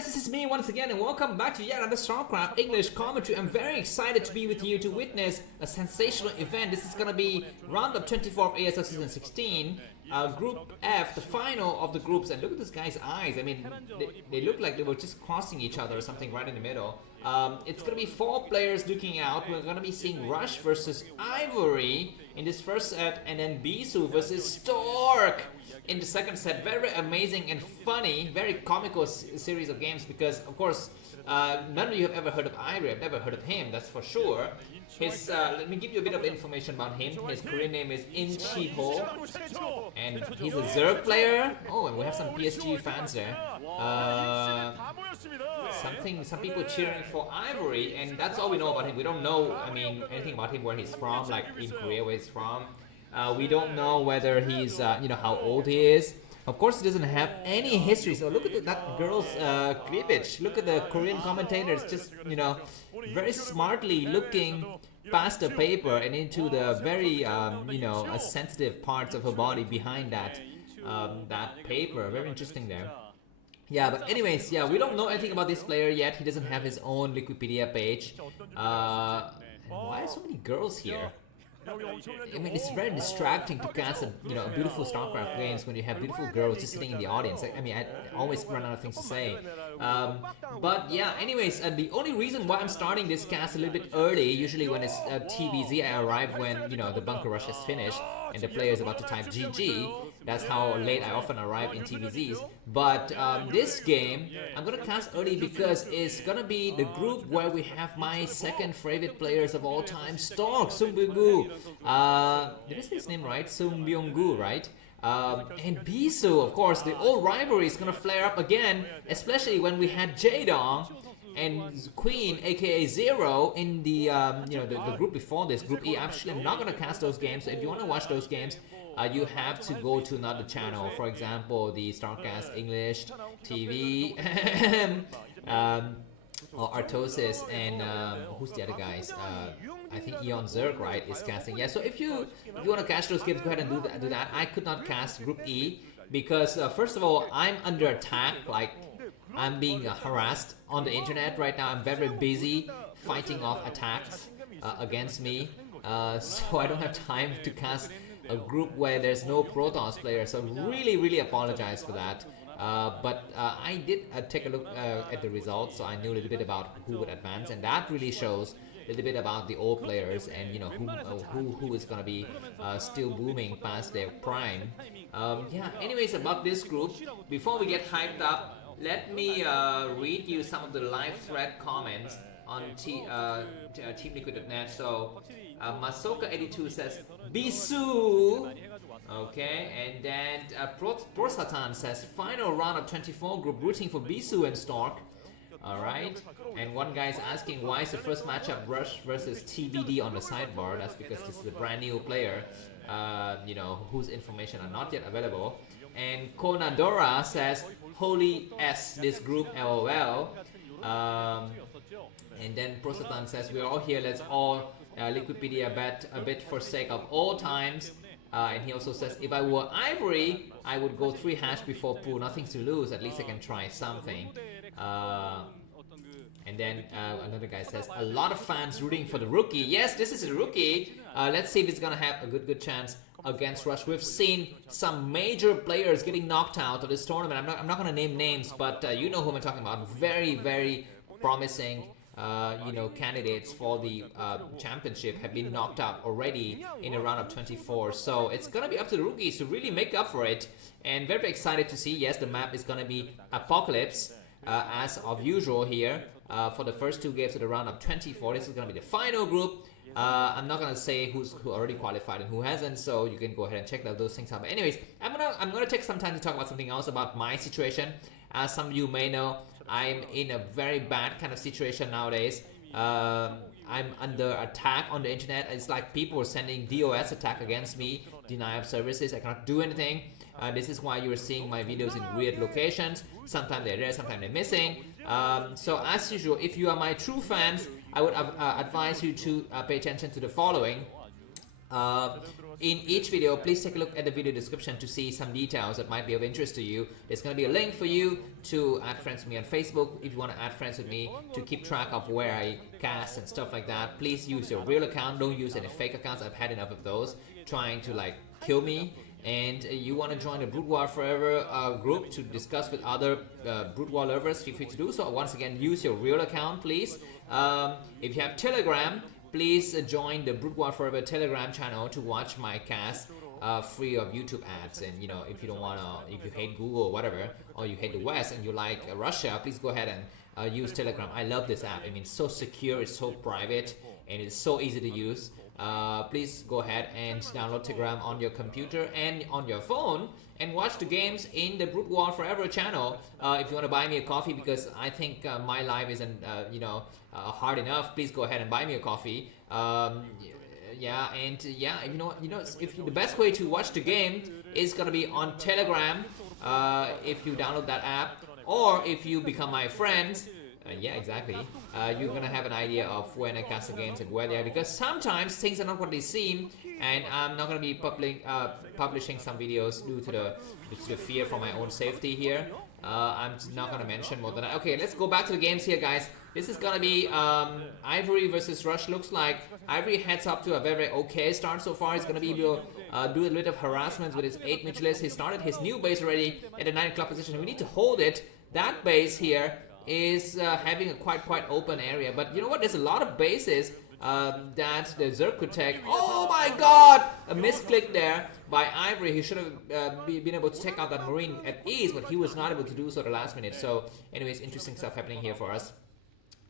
guys, this is me once again and welcome back to yet another Starcraft English commentary. I'm very excited to be with you to witness a sensational event. This is gonna be round of 24 of ASL Season 16, Group F, the final of the groups. And look at this guy's eyes. I mean, they look like they were just crossing each other or something right in the middle. It's gonna be 4 players duking out. We're gonna be seeing Rush versus ivOry in this first set, and then Bisu versus Stork in the second set. Very amazing and funny, very comical series of games because, of course, none of you have ever heard of ivOry. I've never heard of him, that's for sure. His, let me give you a bit of information about him. His Korean name is Inchiho, and he's a Zerg player. Oh, and we have some PSG fans there. Some people cheering for ivOry, and that's all we know about him. We don't know, I mean, anything about him, where he's from, like in Korea, where he's from. We don't know whether he's, you know, how old he is. Of course, he doesn't have any history. So look at that girl's cleavage. Look at the Korean commentators, just, you know, very smartly looking past the paper and into the very, you know, sensitive parts of her body behind that, that paper. Very interesting there. Yeah, but anyways, yeah, we don't know anything about this player yet. He doesn't have his own Wikipedia page. And why are so many girls here? I mean, it's very distracting to cast a, you know, beautiful Starcraft games when you have beautiful girls just sitting in the audience. I mean, I always run out of things to say. But yeah, anyways, the only reason why I'm starting this cast a little bit early, usually when it's TvZ, I arrive when, you know, the bunker rush is finished and the player is about to type GG. That's how late I often arrive in TvZs. But this game, I'm gonna cast early because it's gonna be the group where we have my second favorite players of all time, Stork, Sung Byung-gu. Did I say his name right? Sung Byung-gu, right? And Bisu, of course. The old rivalry is gonna flare up again, especially when we had Jaedong and Queen, aka Zero, in the you know, the group before this, Group E. Actually, I'm not gonna cast those games. So if you want to watch those games, you have to go to another channel. For example, the Starcraft English TV, or Artosis, and who's the other guys? I think Eon Zerg, right, is casting. Yeah, so if you want to cast those games, go ahead and do that. I could not cast Group E because first of all, I'm under attack. Like, I'm being harassed on the internet right now. I'm very busy fighting off attacks against me, so I don't have time to cast a group where there's no Protoss player. So really apologize for that. But I did take a look at the results, so I knew a little bit about who would advance, and that really shows a little bit about the old players and, you know, who is gonna be still booming past their prime. Yeah. Anyways, about this group, before we get hyped up, let me read you some of the live thread comments on teamliquid.net. So Masoka82 says Bisu. Okay, and then Prosatan says final round of 24 group rooting for Bisu and Stork. Alright, and one guy's asking why is the first matchup Rush versus TBD on the sidebar. That's because this is a brand new player, you know, whose information are not yet available. And Konadora says holy S this group, LOL. And then Prosatan says we're all here, let's all Liquipedia bet a bit for sake of all times. And he also says, if I were ivOry, I would go 3 hash before pool. Nothing to lose. At least I can try something. And then another guy says, a lot of fans rooting for the rookie. Yes, this is a rookie. Let's see if it's gonna have a good chance against Rush. We've seen some major players getting knocked out of this tournament. I'm not gonna name names, but you know who I'm talking about. Very promising. You know, candidates for the championship have been knocked out already in a round of 24. So it's gonna be up to the rookies to really make up for it. And very excited to see. Yes, the map is gonna be Apocalypse as of usual here for the first 2 games of the round of 24. This is gonna be the final group. I'm not gonna say who already qualified and who hasn't, so you can go ahead and check those things out. But anyways, I'm gonna take some time to talk about something else about my situation. As some of you may know, I'm in a very bad kind of situation nowadays. I'm under attack on the internet. It's like people are sending DOS attack against me, deny of services. I cannot do anything. This is why you're seeing my videos in weird locations. Sometimes they're there, sometimes they're missing. So as usual, if you are my true fans, I would advise you to pay attention to the following. In each video, please take a look at the video description to see some details that might be of interest to you. There's going to be a link for you to add friends with me on Facebook if you want to add friends with me to keep track of where I cast and stuff like that. Please use your real account, don't use any fake accounts. I've had enough of those trying to like kill me. And you want to join the Brood War Forever group to discuss with other Brood War lovers, feel free to do so. Once again, use your real account, please. If you have Telegram, please join the Brood War Forever Telegram channel to watch my cast free of YouTube ads. And you know, if you don't want to, if you hate Google or whatever, or you hate the West and you like Russia, please go ahead and use Telegram. I love this app. I mean, it's so secure, it's so private, and it's so easy to use. Please go ahead and download Telegram on your computer and on your phone and watch the games in the Brood War Forever channel. If you want to buy me a coffee because I think my life isn't hard enough, please go ahead and buy me a coffee. The best way to watch the game is gonna be on Telegram if you download that app, or if you become my friend. Yeah, exactly. You're gonna have an idea of when I cast the games and where they are, because sometimes things are not what they seem, and I'm not gonna be publishing some videos due to the fear for my own safety here. I'm not gonna mention more than that. Okay, let's go back to the games here, guys. This is gonna be ivOry versus Rush. Looks like ivOry heads up to a very okay start so far. He's gonna be able to do a bit of harassment with his 8 mutualists. He started his new base already at the 9 o'clock position. We need to hold it. That base here is having a quite open area, but you know what, there's a lot of bases that the Zerg could take. Oh my god, a misclick there by ivOry. He should have been able to take out that Marine at ease, but he was not able to do so at the last minute. So anyways, interesting stuff happening here for us.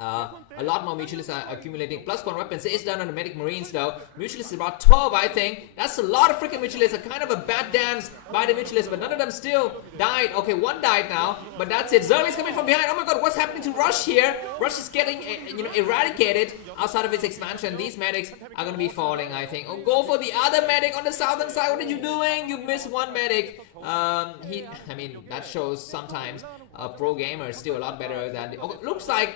A lot more mutualists are accumulating. +1 weapons is done on the medic marines though. Mutualists is about 12, I think. That's a lot of freaking mutualists. A kind of a bad dance by the mutualists, but none of them still died. Okay, one died now, but that's it. Zelle is coming from behind. Oh my god, what's happening to Rush here? Rush is getting eradicated outside of his expansion. These medics are gonna be falling, I think. Oh, go for the other medic on the southern side. What are you doing? You missed one medic. I mean, that shows sometimes pro gamer is still a lot better than the, looks like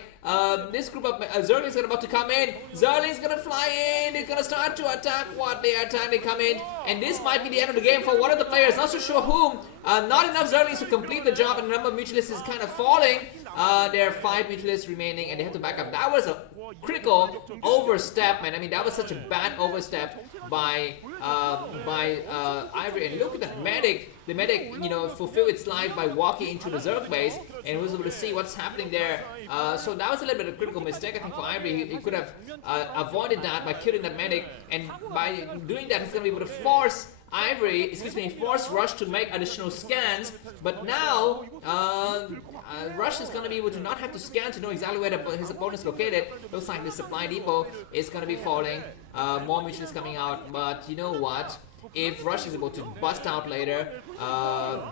this group of Zerlings are about to come in. Zerlings gonna fly in. They're gonna start to attack. What they attack, they come in, and this might be the end of the game for one of the players. Not so sure whom. Not enough Zerlings to complete the job, and the number of mutualists is kind of falling. There are 5 mutualists remaining, and they have to back up. That was a critical overstep, man. I mean, that was such a bad overstep by ivOry. And look at that medic. The medic, fulfilled its life by walking into the Zerg base and was able to see what's happening there. So that was a little bit of a critical mistake, I think, for ivOry. He could have avoided that by killing that medic, and by doing that, he's going to be able to force force Rush to make additional scans. But now, Rush is going to be able to not have to scan to know exactly where his opponent is located. Looks like the supply depot is going to be falling. More mutualists coming out, but you know what? If Rush is able to bust out later,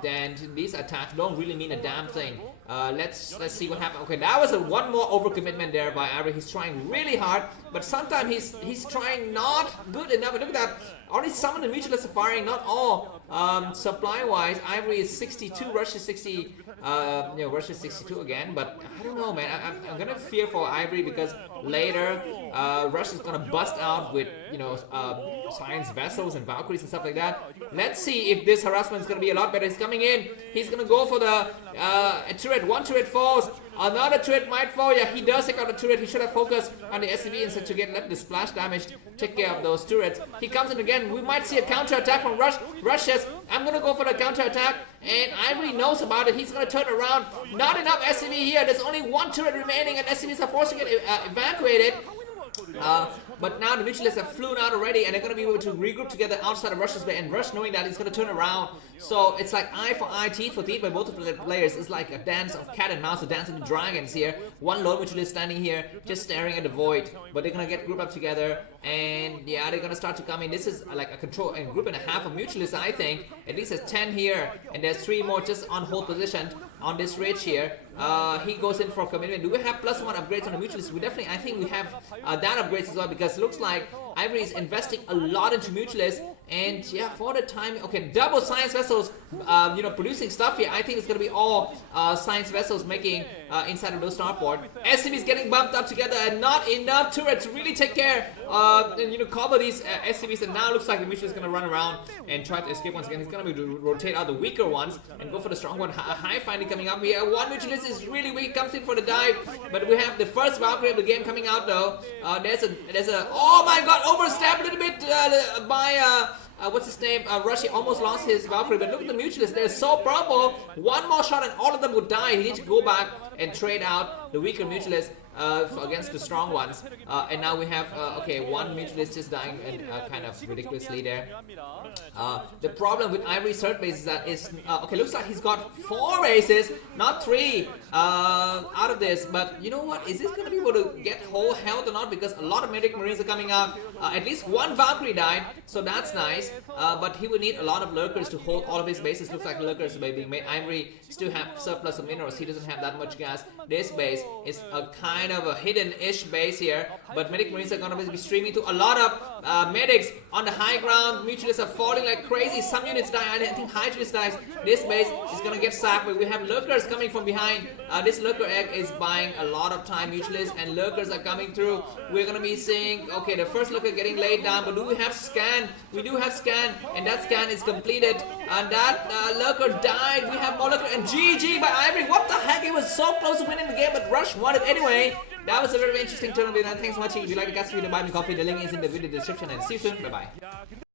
then these attacks don't really mean a damn thing. Let's see what happens. Okay, that was one more overcommitment there by ivOry. He's trying really hard, but sometimes he's trying not good enough. And look at that. Only some of the mutualists are firing, not all. Supply-wise, ivOry is 62, Rush is 60. Rush is 62 again, but I don't know, man. I'm gonna fear for ivOry because later Rush is gonna bust out with science vessels and Valkyries and stuff like that. Let's see if this harassment is gonna be a lot better. He's coming in. He's gonna go for the turret. One turret falls. Another turret might fall. Yeah, he does take out the turret. He should have focused on the SCV instead to let the splash damage take care of those turrets. He comes in again. We might see a counter attack from Rush. Rush says, I'm gonna go for the counter attack, and ivOry knows about it. He's gonna turn around. Not enough SCV here. There's only one turret remaining, and SCVs are forced to get evacuated. But now the mutualists have flown out already, and they're going to be able to regroup together outside of Rush's bay, and Rush knowing that he's going to turn around. So it's like eye for eye, teeth for teeth by both players. It's like a dance of cat and mouse, a dance of the dragons here. One lone mutualist standing here, just staring at the void. But they're going to get grouped up together, and yeah, they're going to start to come in. This is like a group and a half of mutualists, I think. At least there's 10 here, and there's 3 more just on hold position on this ridge here. He goes in for commitment. Do we have +1 upgrades on the mutualists? We definitely, I think we have that upgrades as well, because it looks like ivOry is investing a lot into mutualists, And yeah, for the time, okay, double science vessels, you know, producing stuff here. I think it's gonna be all science vessels making inside of those starport. SCVs getting bumped up together and not enough turrets to really take care and you know, cover these SCVs. And now it looks like the Mutual is gonna run around and try to escape once again. He's gonna be rotate out the weaker ones and go for the strong one. High finally coming up here. One Mutualist is really weak, comes in for the dive, but we have the first Valkyrie of the game coming out though. There's a oh my god, overstep a little bit by what's his name? Rushy almost lost his Valkyrie, but look at the Mutualists. They're so purple. One more shot and all of them would die. He needs to go back and trade out the weaker Mutualists against the strong ones. And now we have, okay, one Mutualist just dying and kind of ridiculously there. The problem with ivOry's third base is that it's, okay, looks like he's got 4 bases, not 3 out of this. But you know what? Is this going to be able to get whole health or not? Because a lot of medic marines are coming out. At least one Valkyrie died, so that's nice. But he would need a lot of lurkers to hold all of his bases. Looks like lurkers are being made. ivOry still have surplus of minerals. He doesn't have that much gas. This base is a kind of a hidden-ish base here, but medic marines are gonna be streaming to a lot of medics on the high ground. Mutualists are falling like crazy. Some units die. I think Hydralis dies. This base is gonna get sacked, but we have lurkers coming from behind. This lurker egg is buying a lot of time. Mutualists and lurkers are coming through. We're gonna be seeing, okay, the first lurker getting laid down, but do we have scan? We do have scan, and that scan is completed, and that lurker died. We have more lurker, and GG by ivOry. What the heck? It was so close to winning the game, but Rush won it anyway. That was a very interesting tournament, and thanks for watching. If you like the guys, video, buy me coffee. The link is in the video description, and see you soon. Bye bye.